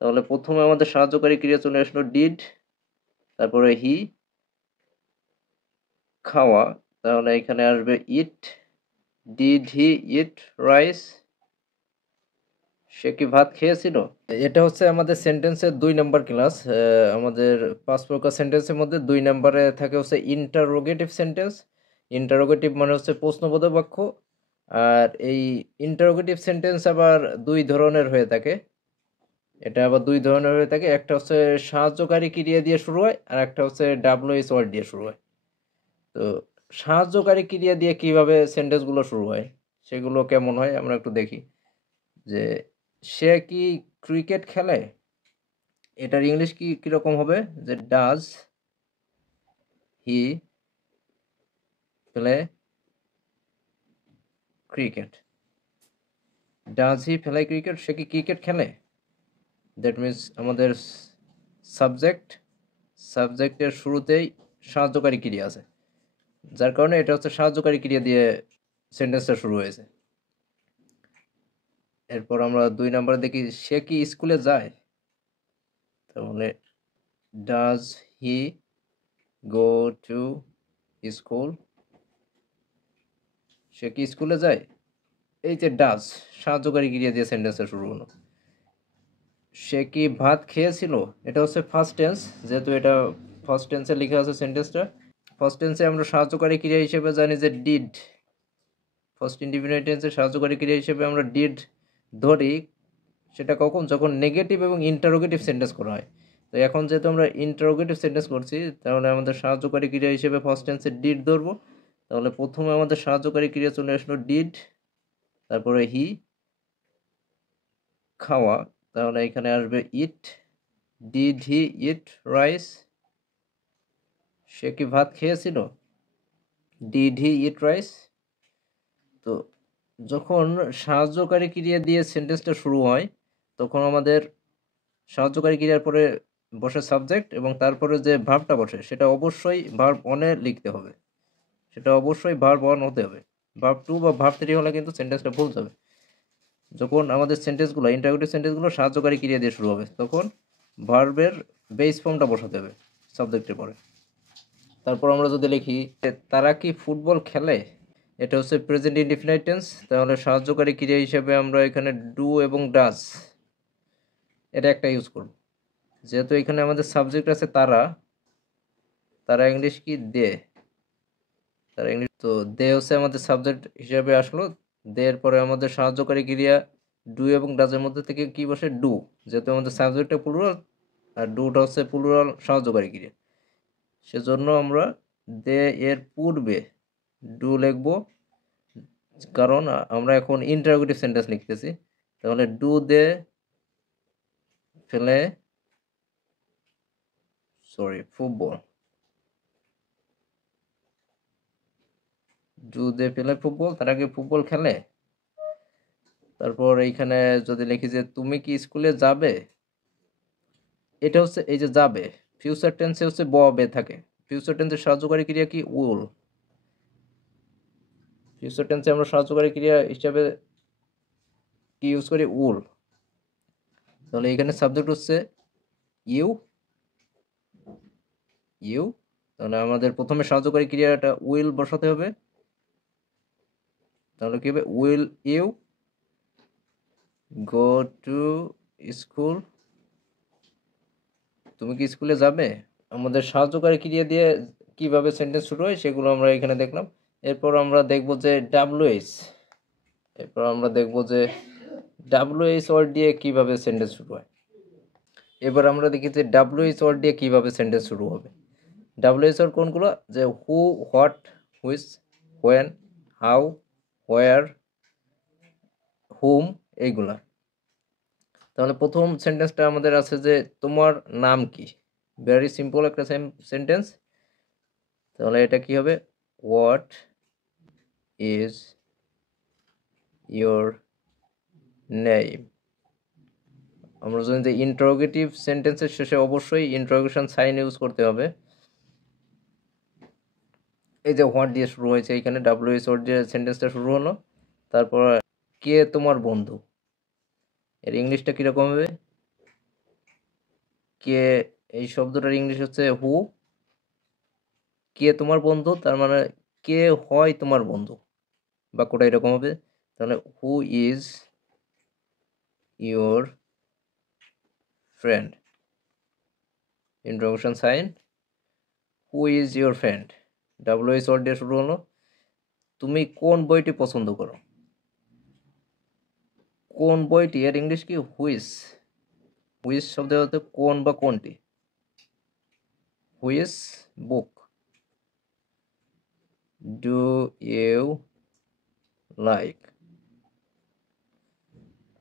তাহলে প্রথমে আমাদের সাহায্যকারী ক্রিয়া চলে আসলো ডিড, তারপরে হি খাওয়া, তাহলে এখানে আসবে ইট। Did he eat rice? সে কি ভাত খেয়েছিল? এটা হচ্ছে আমাদের সেন্টেন্সের 2 নাম্বার ক্লাস। আমাদের 5 প্রকার সেন্টেন্সের মধ্যে 2 নাম্বারে থাকে হচ্ছে ইন্টারোগেটিভ সেন্টেন্স। ইন্টারোগেটিভ মানে হচ্ছে প্রশ্নবোধক বাক্য। আর এই ইন্টারোগেটিভ সেন্টেন্স আবার 2 ধরনের হয়ে থাকে। এটা আবার 2 ধরনের হয়ে থাকে। একটা হচ্ছে সাহায্যকারী ক্রিয়া দিয়ে শুরু হয়, আর একটা হচ্ছে ডাব্লিউএইচ ওয়ার্ড দিয়ে শুরু হয়। তো সাহায্যকারী ক্রিয়া দিয়ে কিভাবে সেন্টেন্সগুলো শুরু হয়, সেগুলো কেমন হয় আমরা একটু দেখি। যে সে কি ক্রিকেট খেলে? এটার ইংলিশ কিরকম হবে? যে does he play cricket? Does he play cricket? সে কি ক্রিকেট খেলে? দ্যাট মিন্স আমাদের সাবজেক্টের শুরুতেই সাহায্যকারী ক্রিয়া আছে, যার কারণে এটা হচ্ছে সাহায্যকারী ক্রিয়া দিয়ে সেন্টেন্সটা শুরু হয়েছে। এরপর আমরা 2 নাম্বার দেখি, সে কি স্কুলে যায়? তাহলে does he go to school? সে কি স্কুলে যায়? এই যে ডাজ সাহায্যকারী ক্রিয়া দিয়ে সেন্টেন্সটা শুরু হলো। সে কি ভাত খেয়েছিল? এটা হচ্ছে ফার্স্ট টেন্স, যেহেতু এটা ফার্স্ট টেন্সে লেখা আছে সেন্টেন্সটা। ফার্স্ট টেন্সে আমরা সাহায্যকারী ক্রিয়া হিসেবে জানি যে ডিড। ফার্স্ট ইন্ডিফিনিট টেন্সে সাহায্যকারী ক্রিয়া হিসেবে আমরা ডিড ধরি। সেটা কখন? যখন নেগেটিভ এবং ইন্টারোগেটিভ সেন্টেন্স করা হয়। তো এখন যেহেতু আমরা ইন্টারোগেটিভ সেন্টেন্স করছি, তাহলে আমাদের সাহায্যকারী ক্রিয়া হিসেবে ফার্স্ট টেন্সে ডিড ধরবো। তাহলে প্রথমে আমাদের সাহায্যকারী ক্রিয়া চলে আসলো ডিড, তারপরে হি খাওয়া, তাহলে এখানে আসবে ইট। Did he eat rice? সে কি ভাত খেয়েছিল? Did he eat rice? তো যখন সাহায্যকারী ক্রিয়া দিয়ে সেন্টেন্সটা শুরু হয়, তখন আমাদের সাহায্যকারী ক্রিয়ার পরে বসে সাবজেক্ট, এবং তারপরে যে ভার্বটা বসে সেটা অবশ্যই ভার্ব অনে লিখতে হবে। সেটা অবশ্যই ভার্ব অন হতে হবে। ভার্ব টু বা ভার্ব থ্রি হলে কিন্তু সেন্টেন্সটা ভুল যাবে। যখন আমাদের সেন্টেন্সগুলো ইন্টারোগেটিভ সেন্টেন্সগুলো সাহায্যকারী ক্রিয়া দিয়ে শুরু হবে, তখন ভার্বের বেস ফর্মটা বসাতে হবে সাবজেক্টের পরে। তারপর আমরা যদি লিখি তারা কি ফুটবল খেলে? এটা হচ্ছে প্রেজেন্ট ইনডিফিনাইট টেন্স। তাহলে সাহায্যকারী ক্রিয়া হিসেবে আমরা এখানে ডু এবং ডাজ এটা একটা ইউজ করব। যেহেতু এখানে আমাদের সাবজেক্ট আছে তারা, তারা ইংলিশ কি দে, তারা ইংলিশ, তো দে হচ্ছে আমাদের সাবজেক্ট হিসেবে আসলো। দের পরে আমাদের সাহায্যকারী ক্রিয়া ডু এবং ডাজের মধ্যে থেকে কি বসে? ডু। যেহেতু আমাদের সাবজেক্টটা প্লুরাল আর ডুটা হচ্ছে প্লুরাল সাহায্যকারী ক্রিয়া, সেজন্য আমরা দে এর পূর্বে ডু লিখব, কারণ আমরা এখন ইন্টারোগেটিভ সেন্টেন্স লিখতেছি। তাহলে do they play football? Do they play football? তারা কি ফুটবল খেলে? তারপর এইখানে যদি লিখি যে তুমি কি স্কুলে যাবে? এটা হচ্ছে এই যে যাবে, ফিউচার টেন্সে হচ্ছে বে থাকে। ফিউচার টেন্সের সাহায্যকারী ক্রিয়া কি? উইল। ফিউচার টেন্সে আমরা সাহায্যকারী ক্রিয়া হিসাবে কি ইউজ করি? উইল। তাহলে এখানে সাবজেক্ট হচ্ছে ইউ। ইউ, তাহলে আমাদের প্রথমে সাহায্যকারী ক্রিয়াটা উইল বসাতে হবে। তাহলে কি হবে? Will you go to school? তুমি কি স্কুলে যাবে? আমাদের সাহায্যকারী ক্রিয়া দিয়ে কিভাবে সেন্টেন্স শুরু হয় সেগুলো আমরা এখানে দেখলাম। এরপর আমরা দেখব যে ডাব্লিউএইচ ওয়ার্ড দিয়ে কিভাবে সেন্টেন্স শুরু হয়। এবার আমরা দেখি যে ডাব্লিউএইচ ওয়ার্ড দিয়ে কিভাবে সেন্টেন্স শুরু হবে। ডাব্লিউএইচ ওয়ার্ড কোনগুলো? যে হু, হোয়াট, হুইচ, হোয়েন, হাউ, হোয়ার, হুম, এইগুলা। তাহলে প্রথম সেন্টেন্সটা আমাদের আছে যে তোমার নাম কি? ভেরি সিম্পল একটা সেন্টেন্স। তাহলে এটা কি হবে? What is your name? আমরা জানি যে ইন্টারোগেটিভ সেন্টেন্সের শেষে অবশ্যই ইন্টারোগেশন সাইন ইউজ করতে হবে। এই যে হোয়াট দিয়ে শুরু হয়েছে, এখানে ডাব্লিউএইচ ওয়ার্ড দিয়ে সেন্টেন্সটা শুরু হলো। তারপর কে তোমার বন্ধু? এর ইংলিশটা কীরকম হবে? কে এই শব্দটার ইংলিশ হচ্ছে হু। কে তোমার বন্ধু, তার মানে কে হয় তোমার বন্ধু, বাক্যটা এরকম হবে। তাহলে who is your friend, introduction sign who is your friend, WH word দিয়ে শুরু হলো। তুমি কোন বইটি পছন্দ করো, কোন বইটি এর ইংলিশ কি হুইচ। হুইচ শব্দ হতে কোন বা কোনটি, which book do you like,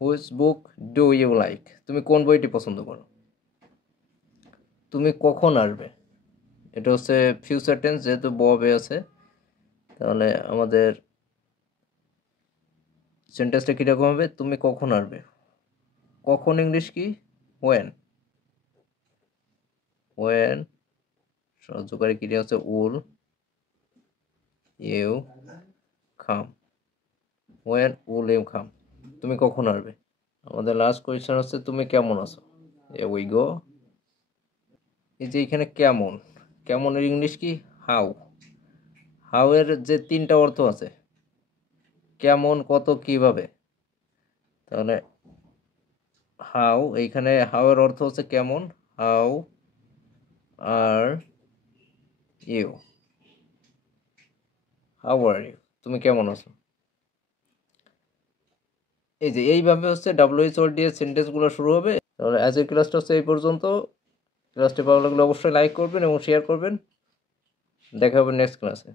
which book do you like, তুমি কোন বইটি পছন্দ করো। তুমি কখন আসবে, এটা হচ্ছে ফিউচার টেন্স, যেহেতু ববে আছে তাহলে আমাদের সেন্টেন্সটা কীরকম হবে, তুমি কখন আসবে। কখন ইংলিশ কি ওয়েন, ওয়েন সহযোগী ক্রিয়া হচ্ছে will you come, when will you come, তুমি কখন আসবে। আমাদের লাস্ট কোয়েশ্চেন হচ্ছে তুমি কেমন আছো, এ উই গো। এই যে এখানে কেমন, কেমনের ইংলিশ কি হাউ। হাউ এর যে তিনটা অর্থ আছে, কেমন, কত, কিভাবে। তাহলে হাউ, এইখানে হাউ এর অর্থ হচ্ছে কেমন, how are you, how are you, তুমি কেমন আছো। এই যে এইভাবে হচ্ছে WH ওয়ার্ড দিয়ে সেন্টেন্সগুলো শুরু হবে। তাহলে আজকের ক্লাসটা হচ্ছে এই পর্যন্ত। ক্লাসটি ভালো লাগলে অবশ্যই লাইক করবেন এবং শেয়ার করবেন। দেখা হবে নেক্সট ক্লাসে।